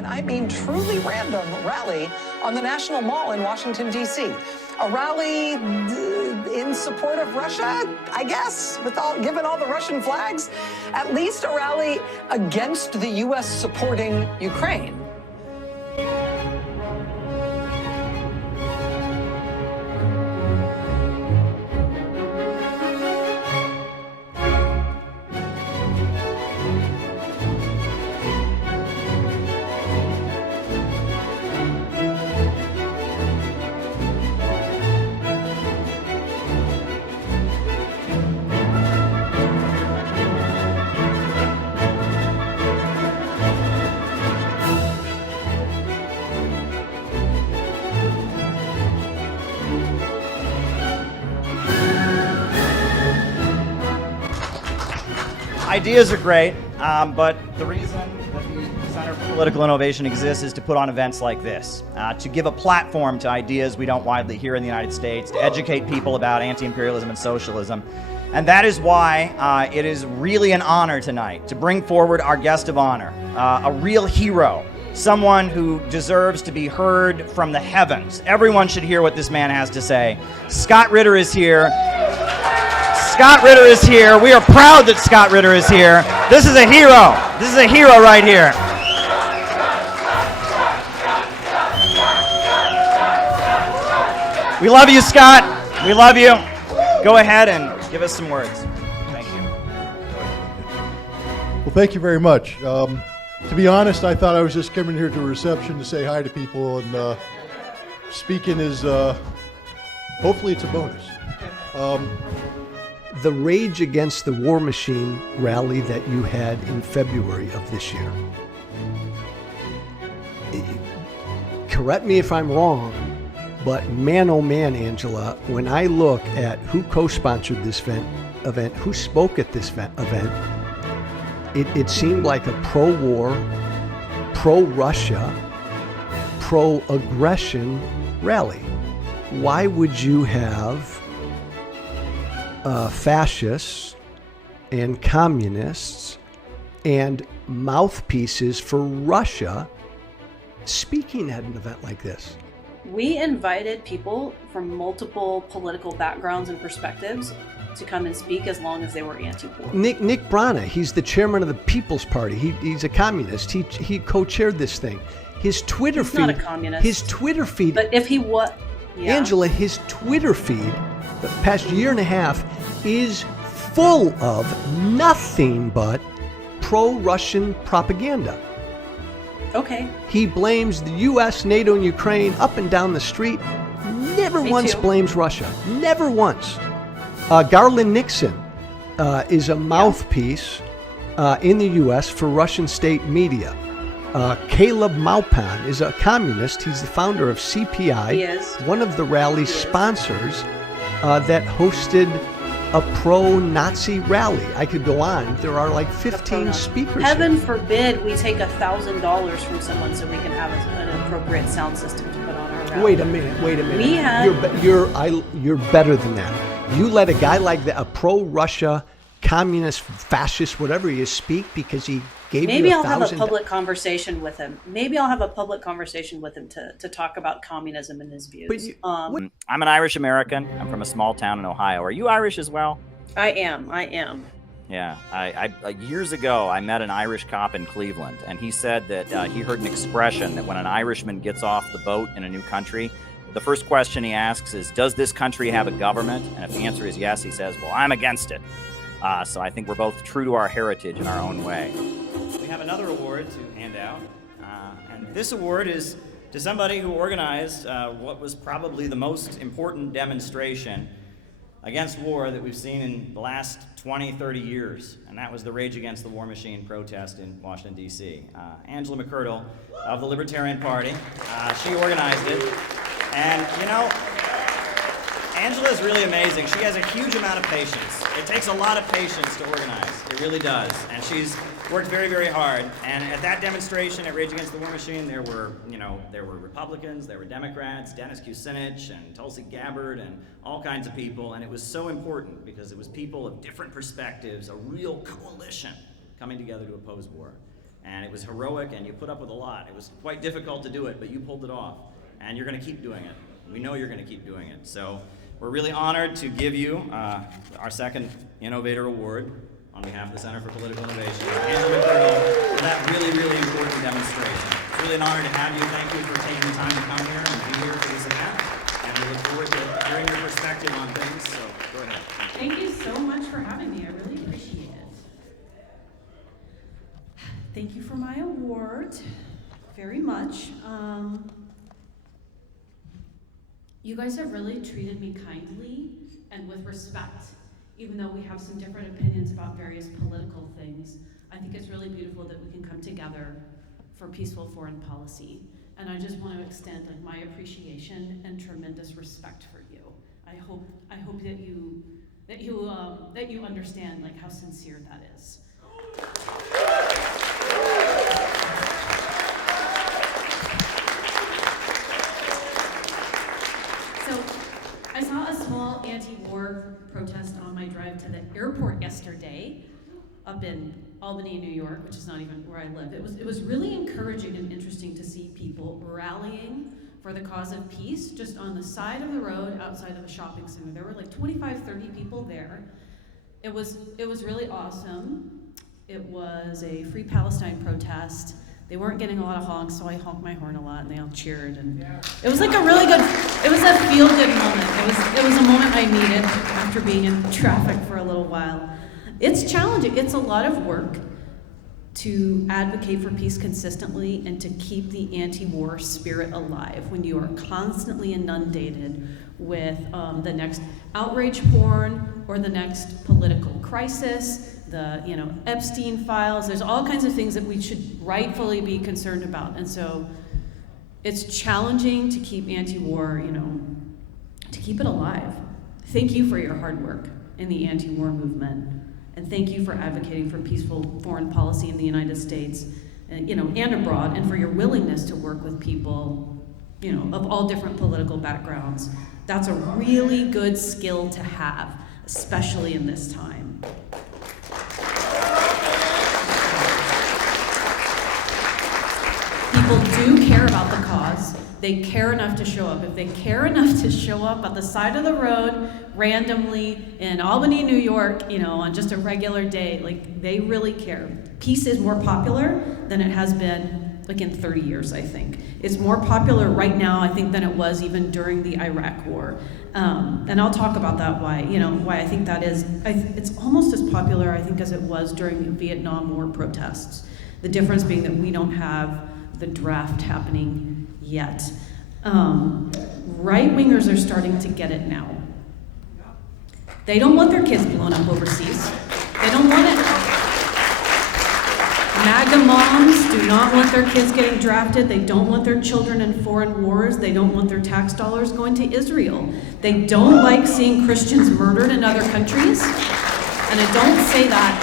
and I mean truly random, rally on the National Mall in Washington, D.C. A rally in support of Russia, I guess, given all the Russian flags. At least a rally against the U.S. supporting Ukraine. Ideas are great, but the reason that the Center for Political Innovation exists is to put on events like this, to give a platform to ideas we don't widely hear in the United States, to educate people about anti-imperialism and socialism. And that is why it is really an honor tonight to bring forward our guest of honor, a real hero, someone who deserves to be heard from the heavens. Everyone should hear what this man has to say. Scott Ritter is here. Scott Ritter is here. We are proud that Scott Ritter is here. This is a hero. This is a hero right here. We love you, Scott. We love you. Go ahead and give us some words. Thank you. Well, thank you very much. To be honest, I thought I was just coming here to a reception to say hi to people, and speaking is, hopefully it's a bonus. The Rage Against the War Machine rally that you had in February of this year. Correct me if I'm wrong, but man, oh man, Angela, when I look at who co-sponsored this event, who spoke at this event, it seemed like a pro-war, pro-Russia, pro-aggression rally. Why would you have fascists and communists and mouthpieces for Russia speaking at an event like this? We invited people from multiple political backgrounds and perspectives to come and speak as long as they were anti-war. Nick Brana, he's the chairman of the People's Party. He's a communist. He co-chaired this thing. His Twitter feed. He's not a communist. His Twitter feed. But if he was, yeah. Angela, his Twitter feed, the past year and a half, is full of nothing but pro-Russian propaganda. Okay. He blames the U.S., NATO, and Ukraine up and down the street. Never once blames Russia. Never once. Garland Nixon is a mouthpiece in the U.S. for Russian state media. Caleb Maupin is a communist. He's the founder of CPI. He is. One of the rally's sponsors that hosted a pro-Nazi rally. I could go on. There are like 15 speakers. Heaven forbid we take $1,000 from someone so we can have an appropriate sound system to put on our rally. Wait a minute. We had... You're better than that. You let a guy like that, a pro-Russia, communist, fascist, whatever he is, speak because he gave Maybe you I'll have a $1,000. public conversation with him. Maybe I'll have a public conversation with him to talk about communism and his views. I'm an Irish American. I'm from a small town in Ohio. Are you Irish as well? I am. Yeah. I years ago, I met an Irish cop in Cleveland, and he said that he heard an expression that when an Irishman gets off the boat in a new country, the first question he asks is, does this country have a government? And if the answer is yes, he says, well, I'm against it. So I think we're both true to our heritage in our own way. We have another award to hand out, and this award is to somebody who organized what was probably the most important demonstration against war that we've seen in the last 20, 30 years, and that was the Rage Against the War Machine protest in Washington, D.C. Angela McArdle of the Libertarian Party, she organized it, and you know, Angela is really amazing. She has a huge amount of patience. It takes a lot of patience to organize. It really does. And she's worked very, very hard. And at that demonstration at Rage Against the War Machine, there were Republicans, there were Democrats, Dennis Kucinich and Tulsi Gabbard and all kinds of people. And it was so important because it was people of different perspectives, a real coalition coming together to oppose war. And it was heroic, and you put up with a lot. It was quite difficult to do it, but you pulled it off. And you're going to keep doing it. We know you're going to keep doing it. So we're really honored to give you our second Innovator Award on behalf of the Center for Political Innovation and McArdle for that really, really important demonstration. It's really an honor to have you. Thank you for taking the time to come here and be here for this event. And we look forward to hearing your perspective on things. So go ahead. Thank you so much for having me. I really appreciate it. Thank you for my award very much. You guys have really treated me kindly and with respect, even though we have some different opinions about various political things. I think it's really beautiful that we can come together for peaceful foreign policy. And I just want to extend my appreciation and tremendous respect for you. I hope that you understand how sincere that is. So I saw a small anti-war protest on my drive to the airport yesterday up in Albany, New York, which is not even where I live. It was really encouraging and interesting to see people rallying for the cause of peace just on the side of the road outside of a shopping center. There were 25, 30 people there. It was really awesome. It was a Free Palestine protest. They weren't getting a lot of honks, so I honked my horn a lot, and they all cheered. And it was a really good, it was a feel-good moment. It was a moment I needed after being in traffic for a little while. It's challenging. It's a lot of work to advocate for peace consistently and to keep the anti-war spirit alive when you are constantly inundated with the next outrage porn or the next political crisis, the Epstein files. There's all kinds of things that we should rightfully be concerned about. And so it's challenging to keep anti-war, to keep it alive. Thank you for your hard work in the anti-war movement. And thank you for advocating for peaceful foreign policy in the United States, and abroad, and for your willingness to work with people, of all different political backgrounds. That's a really good skill to have, especially in this time. People do care about the cause. They care enough to show up. If they care enough to show up at the side of the road randomly in Albany, New York, on just a regular day, they really care. Peace is more popular than it has been in 30 years, I think. It's more popular right now, I think, than it was even during the Iraq War. And I'll talk about that, why I think that is. It's almost as popular, I think, as it was during the Vietnam War protests. The difference being that we don't have the draft happening yet. Right-wingers are starting to get it now. They don't want their kids blown up overseas. They don't want it. MAGA moms do not want their kids getting drafted. They don't want their children in foreign wars. They don't want their tax dollars going to Israel. They don't like seeing Christians murdered in other countries. And I don't say that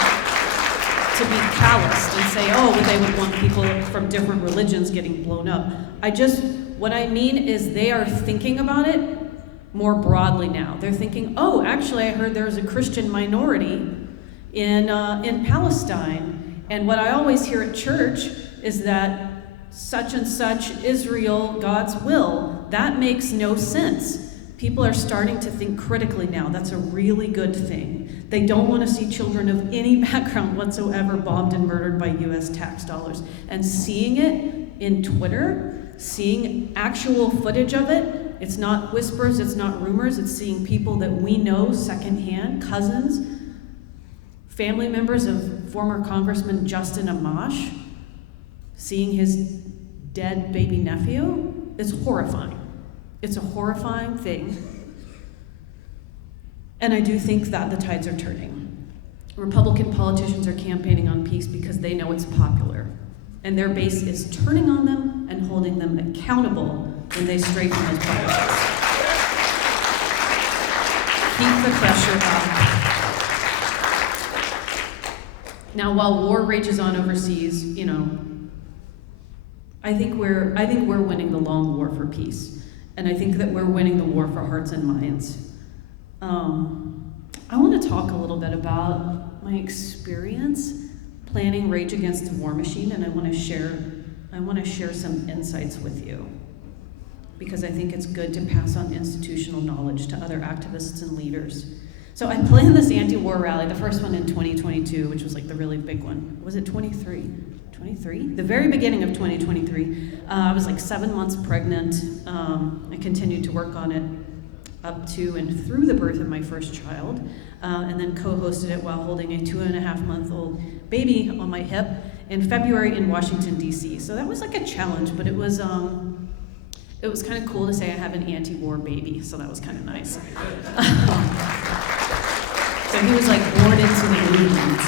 to be calloused and say, they would want people from different religions getting blown up. What I mean is they are thinking about it more broadly now. They're thinking, actually, I heard there's a Christian minority in Palestine. And what I always hear at church is that such and such Israel, God's will, that makes no sense. People are starting to think critically now. That's a really good thing. They don't want to see children of any background whatsoever bombed and murdered by U.S. tax dollars. And seeing it in Twitter, seeing actual footage of it, it's not whispers, it's not rumors, it's seeing people that we know secondhand, cousins, family members of former Congressman Justin Amash, seeing his dead baby nephew. It's horrifying. It's a horrifying thing. And I do think that the tides are turning. Republican politicians are campaigning on peace because they know it's popular. And their base is turning on them and holding them accountable when they stray from those policies. Keep the pressure up. Now, while war rages on overseas, I think we're winning the long war for peace. And I think that we're winning the war for hearts and minds. I want to talk a little bit about my experience planning Rage Against the War Machine, and I want to share some insights with you, because I think it's good to pass on institutional knowledge to other activists and leaders. So I planned this anti-war rally, the first one in 2022, which was like the really big one. Was it 23? 23? The very beginning of 2023. I was like 7 months pregnant. I continued to work on it up to and through the birth of my first child, and then co-hosted it while holding a 2.5-month-old baby on my hip in February in Washington, D.C. So that was like a challenge, but it was kind of cool to say I have an anti-war baby, so that was kind of nice. So he was like born into the movement.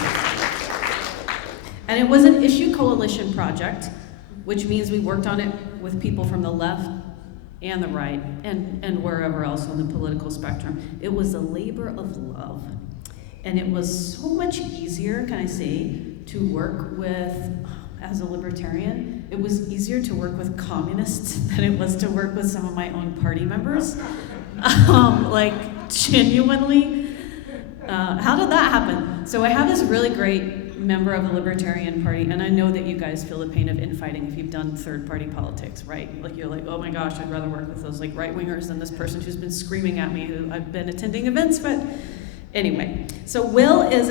And it was an issue coalition project, which means we worked on it with people from the left and the right and wherever else on the political spectrum. It was a labor of love. And it was so much easier, can I say, to work with, as a libertarian, it was easier to work with communists than it was to work with some of my own party members. Like, genuinely. How did that happen? So I have this really great member of the Libertarian Party, and I know that you guys feel the pain of infighting if you've done third-party politics, right? Like, you're like, oh my gosh, I'd rather work with those like right-wingers than this person who's been screaming at me, who I've been attending events, but anyway. So Will is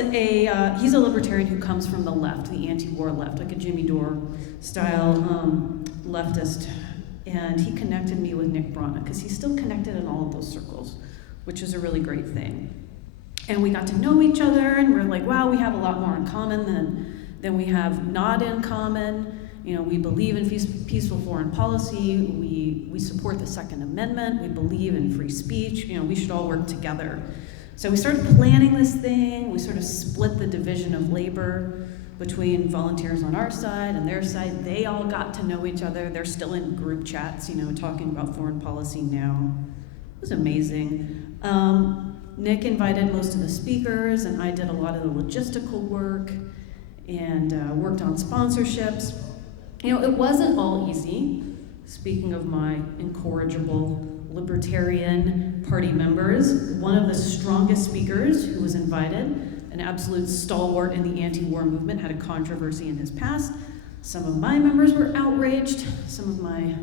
he's a libertarian who comes from the left, the anti-war left, like a Jimmy Dore style leftist, and he connected me with Nick Brana, because he's still connected in all of those circles, which is a really great thing. And we got to know each other, and we're like, wow, we have a lot more in common than we have not in common. You know, we believe in peaceful foreign policy. We support the Second Amendment. We believe in free speech. You know, we should all work together. So we started planning this thing. We sort of split the division of labor between volunteers on our side and their side. They all got to know each other. They're still in group chats, you know, talking about foreign policy now. It was amazing. Nick invited most of the speakers, and I did a lot of the logistical work and worked on sponsorships. You know, it wasn't all easy. Speaking of my incorrigible Libertarian Party members, one of the strongest speakers who was invited, an absolute stalwart in the anti-war movement, had a controversy in his past. Some of my members were outraged. Some of my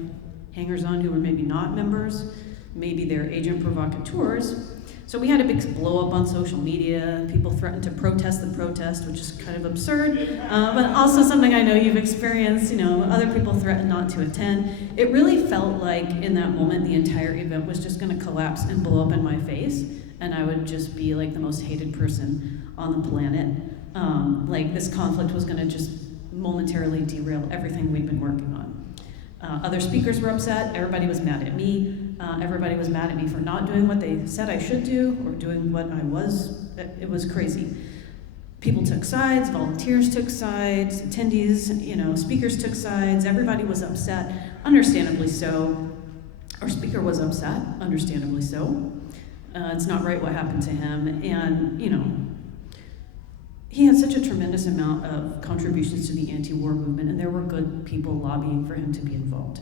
hangers-on who were maybe not members, maybe they're agent provocateurs. So we had a big blow up on social media. People threatened to protest the protest, which is kind of absurd, but also something I know you've experienced. You know, other people threatened not to attend. It really felt like in that moment the entire event was just going to collapse and blow up in my face, and I would just be like the most hated person on the planet. Like this conflict was going to just momentarily derail everything we'd been working on. Other speakers were upset. Everybody was mad at me. Everybody was mad at me for not doing what they said I should do or doing what I was. It was crazy. People took sides, volunteers took sides, attendees, you know, speakers took sides. Everybody was upset, understandably so. Our speaker was upset, understandably so. It's not right what happened to him. And, you know, he had such a tremendous amount of contributions to the anti-war movement, and there were good people lobbying for him to be involved.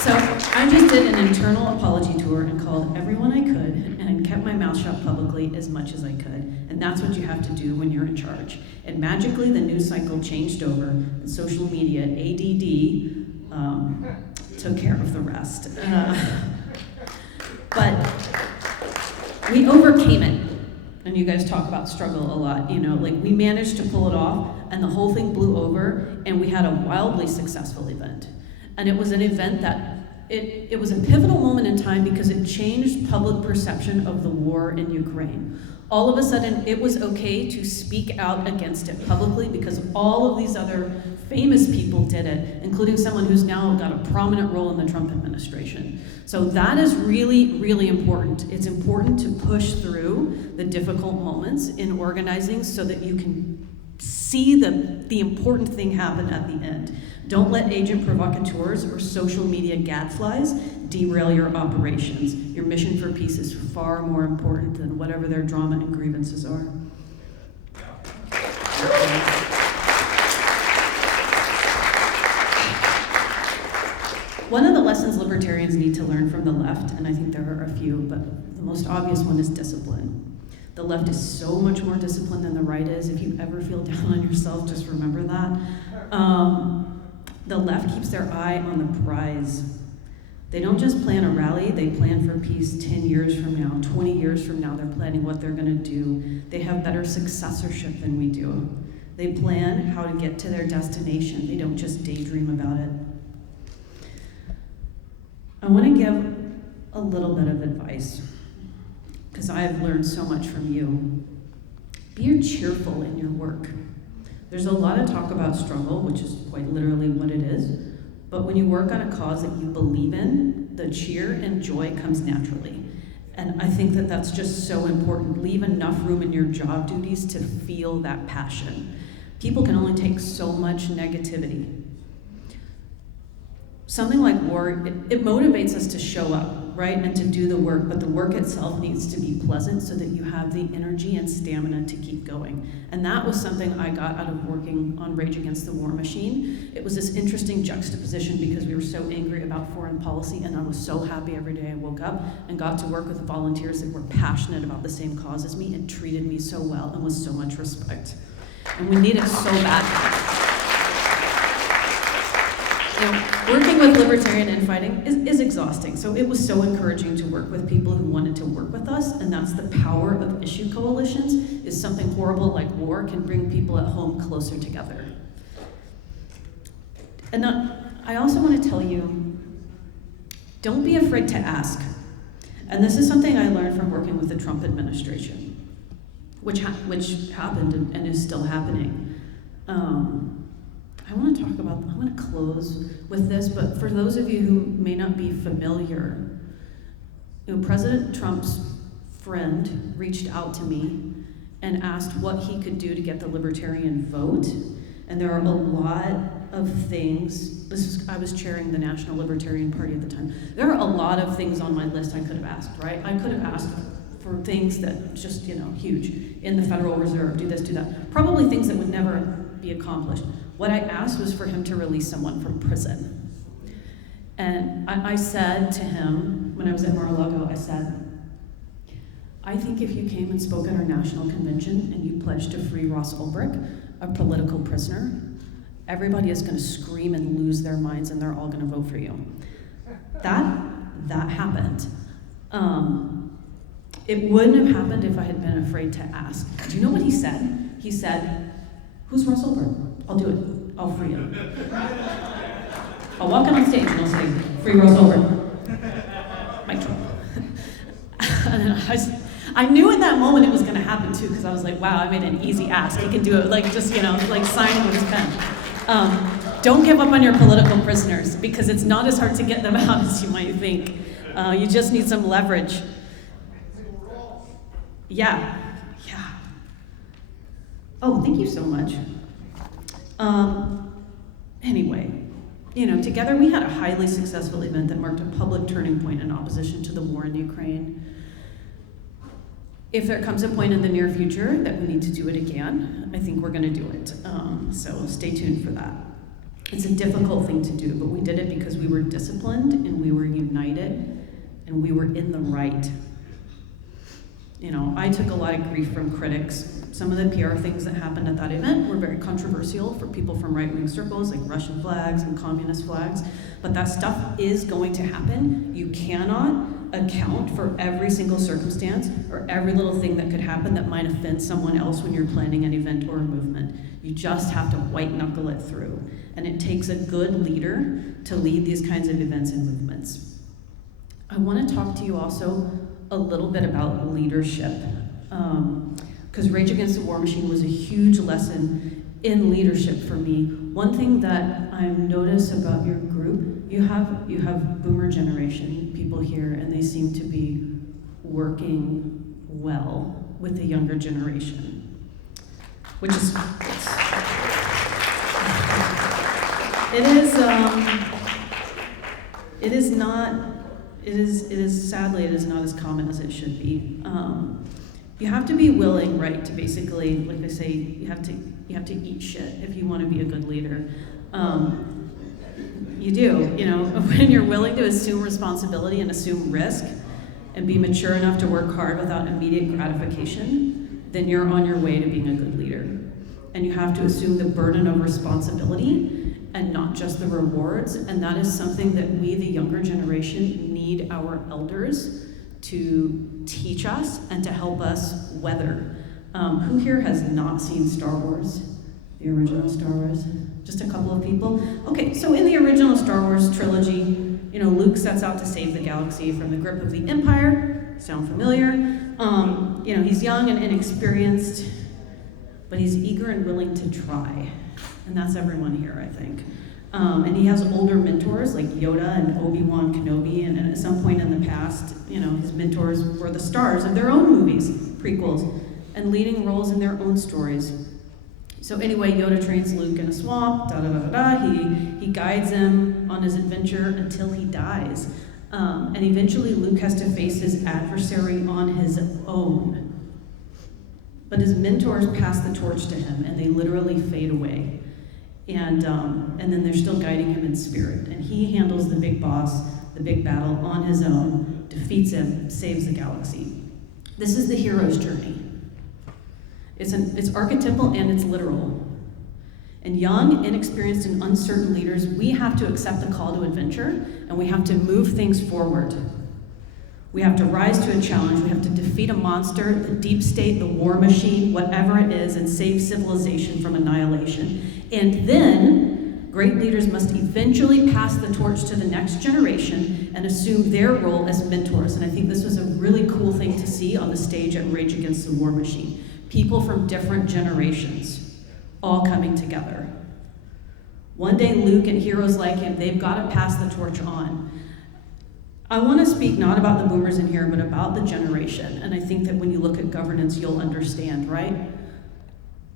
So I just did an internal apology tour and called everyone I could and kept my mouth shut publicly as much as I could. And that's what you have to do when you're in charge. And magically the news cycle changed over, and social media, ADD, took care of the rest. But we overcame it. And you guys talk about struggle a lot, you know, like we managed to pull it off, and the whole thing blew over, and we had a wildly successful event. And it was an event that, it was a pivotal moment in time because it changed public perception of the war in Ukraine. All of a sudden, it was okay to speak out against it publicly because all of these other famous people did it, including someone who's now got a prominent role in the Trump administration. So that is really, really important. It's important to push through the difficult moments in organizing so that you can see the important thing happen at the end. Don't let agent provocateurs or social media gadflies derail your operations. Your mission for peace is far more important than whatever their drama and grievances are. One of the lessons libertarians need to learn from the left, and I think there are a few, but the most obvious one is discipline. The left is so much more disciplined than the right is. If you ever feel down on yourself, just remember that. The left keeps their eye on the prize. They don't just plan a rally, they plan for peace 10 years from now, 20 years from now. They're planning what they're gonna do. They have better successorship than we do. They plan how to get to their destination. They don't just daydream about it. I wanna give a little bit of advice, because I have learned so much from you. Be cheerful in your work. There's a lot of talk about struggle, which is quite literally what it is, but when you work on a cause that you believe in, the cheer and joy comes naturally. And I think that that's just so important. Leave enough room in your job duties to feel that passion. People can only take so much negativity. Something like war, it motivates us to show up, right, and to do the work, but the work itself needs to be pleasant so that you have the energy and stamina to keep going. And that was something I got out of working on Rage Against the War Machine. It was this interesting juxtaposition because we were so angry about foreign policy, and I was so happy every day I woke up and got to work with volunteers that were passionate about the same cause as me and treated me so well and with so much respect. And we need it so badly. You know, working with libertarian infighting is exhausting, so it was so encouraging to work with people who wanted to work with us, and that's the power of issue coalitions, is something horrible like war can bring people at home closer together. And I also want to tell you, don't be afraid to ask. And this is something I learned from working with the Trump administration, which happened and is still happening. I want to close with this, but for those of you who may not be familiar, you know, President Trump's friend reached out to me and asked what he could do to get the libertarian vote. And there are a lot of things, I was chairing the National Libertarian Party at the time. There are a lot of things on my list I could have asked, right? I could have asked for things that just, you know, huge, in the Federal Reserve, do this, do that. Probably things that would never be accomplished. What I asked was for him to release someone from prison. And I said to him, when I was at Mar-a-Lago, I said, I think if you came and spoke at our national convention and you pledged to free Ross Ulbricht, a political prisoner, everybody is gonna scream and lose their minds and they're all gonna vote for you. That happened. It wouldn't have happened if I had been afraid to ask. Do you know what he said? He said, who's Ross Ulbricht? I'll do it. I'll free him. I'll walk in on stage and I'll say, free Ross Ulbricht. Mic drop. And I knew in that moment it was going to happen too, because I was like, wow, I made an easy ask. He can do it, like just, you know, like signing with his pen. Don't give up on your political prisoners, because it's not as hard to get them out as you might think. You just need some leverage. Yeah. Oh, thank you so much. Anyway, you know, together we had a highly successful event that marked a public turning point in opposition to the war in Ukraine. If there comes a point in the near future that we need to do it again, I think we're gonna do it. So stay tuned for that. It's a difficult thing to do, but we did it because we were disciplined and we were united and we were in the right. You know, I took a lot of grief from critics. Some of the PR things that happened at that event were very controversial for people from right-wing circles, like Russian flags and communist flags, but that stuff is going to happen. You cannot account for every single circumstance or every little thing that could happen that might offend someone else when you're planning an event or a movement. You just have to white knuckle it through. And it takes a good leader to lead these kinds of events and movements. I want to talk to you also a little bit about leadership, because Rage Against the War Machine was a huge lesson in leadership for me. One thing that I've noticed about your group, you have boomer generation people here, and they seem to be working well with the younger generation, which is sadly, it is not as common as it should be. You have to be willing, right, to basically, like I say, you have to eat shit if you want to be a good leader. You do, you know, when you're willing to assume responsibility and assume risk, and be mature enough to work hard without immediate gratification, then you're on your way to being a good leader. And you have to assume the burden of responsibility and not just the rewards. And that is something that we, the younger generation, need our elders to teach us and to help us weather. Who here has not seen Star Wars? The original Star Wars? Just a couple of people? Okay, so in the original Star Wars trilogy, Luke sets out to save the galaxy from the grip of the Empire. Sound familiar? He's young and inexperienced, but he's eager and willing to try. And that's everyone here, I think. And he has older mentors like Yoda and Obi-Wan Kenobi, and at some point in the past, his mentors were the stars of their own movies, prequels, and leading roles in their own stories. So anyway, Yoda trains Luke in a swamp, He guides him on his adventure until he dies. And eventually Luke has to face his adversary on his own. But his mentors pass the torch to him, and they literally fade away. And then they're still guiding him in spirit. And he handles the big boss, the big battle on his own, defeats him, saves the galaxy. This is the hero's journey. It's archetypal and it's literal. And young, inexperienced, and uncertain leaders, we have to accept the call to adventure, and we have to move things forward. We have to rise to a challenge. We have to defeat a monster, the deep state, the war machine, whatever it is, and save civilization from annihilation. And then, great leaders must eventually pass the torch to the next generation and assume their role as mentors. And I think this was a really cool thing to see on the stage at Rage Against the War Machine. People from different generations, all coming together. One day, Luke and heroes like him, they've got to pass the torch on. I want to speak not about the boomers in here, but about the generation. And I think that when you look at governance, you'll understand, right?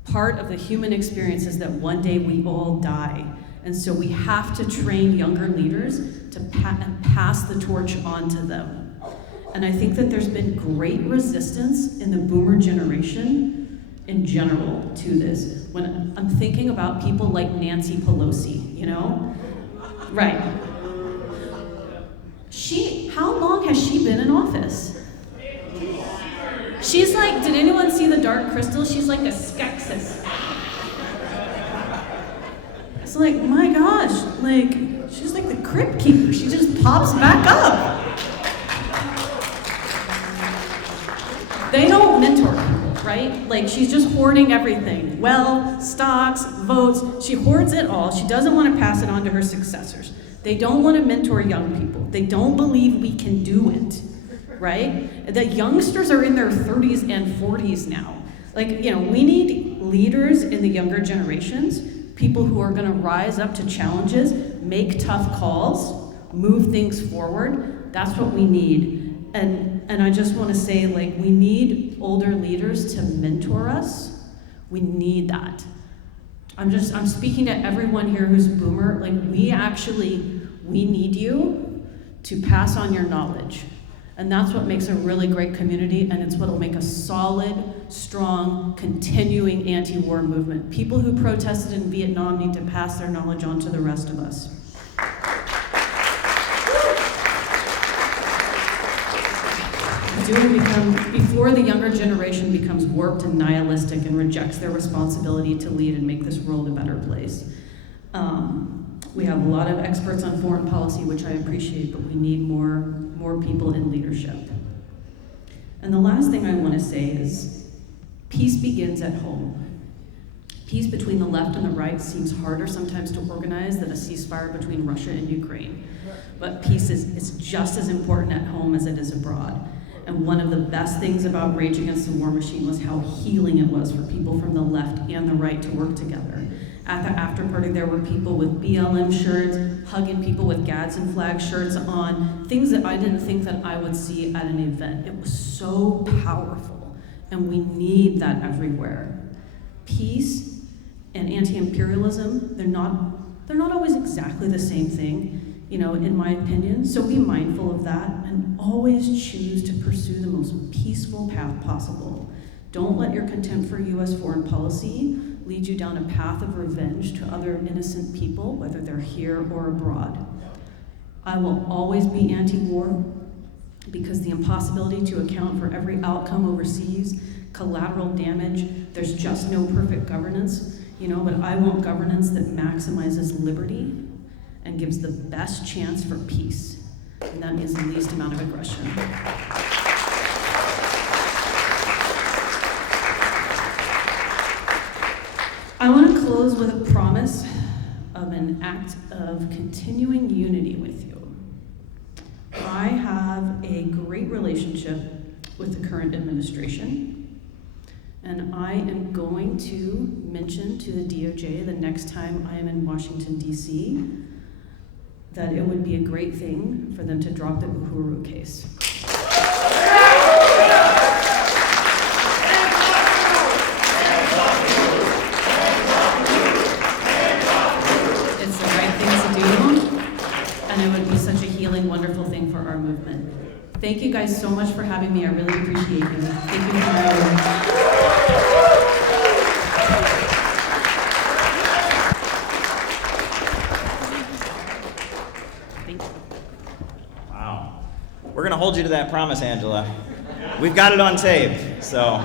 Part of the human experience is that one day we all die. And so we have to train younger leaders to pass the torch on to them. And I think that there's been great resistance in the boomer generation in general to this. When I'm thinking about people like Nancy Pelosi, Right. How long has she been in office? She's like, did anyone see The Dark Crystal? She's like a Skeksis. It's like, my gosh, she's like the Crypt Keeper. She just pops back up. They don't mentor people, right? She's just hoarding everything. Wealth, stocks, votes. She hoards it all. She doesn't want to pass it on to her successors. They don't want to mentor young people. They don't believe we can do it, right? The youngsters are in their 30s and 40s now. We need leaders in the younger generations, people who are going to rise up to challenges, make tough calls, move things forward. That's what we need. And I just want to say, we need older leaders to mentor us. We need that. I'm speaking to everyone here who's boomer. We need you to pass on your knowledge. And that's what makes a really great community, and it's what'll make a solid, strong, continuing anti-war movement. People who protested in Vietnam need to pass their knowledge on to the rest of us. Before the younger generation becomes warped and nihilistic and rejects their responsibility to lead and make this world a better place. We have a lot of experts on foreign policy, which I appreciate, but we need more people in leadership. And the last thing I want to say is, peace begins at home. Peace between the left and the right seems harder sometimes to organize than a ceasefire between Russia and Ukraine. But peace is just as important at home as it is abroad. And one of the best things about Rage Against the War Machine was how healing it was for people from the left and the right to work together. At the after party, there were people with BLM shirts, hugging people with Gadsden flag shirts on, things that I didn't think that I would see at an event. It was so powerful, and we need that everywhere. Peace and anti-imperialism, they're not always exactly the same thing, in my opinion, so be mindful of that and always choose to pursue the most peaceful path possible. Don't let your contempt for U.S. foreign policy lead you down a path of revenge to other innocent people, whether they're here or abroad. I will always be anti-war. because the impossibility to account for every outcome overseas, collateral damage, there's just no perfect governance, but I want governance that maximizes liberty and gives the best chance for peace. And that means the least amount of aggression. I want to close with a promise of an act of continuing unity with you. I have a great relationship with the current administration, and I am going to mention to the DOJ the next time I am in Washington, D.C., that it would be a great thing for them to drop the Uhuru case. It's the right thing to do, and it would be such a healing, wonderful thing for our movement. Thank you guys so much for having me. I really appreciate you. Thank you for having me. Wow. We're going to hold you to that promise, Angela. We've got it on tape, so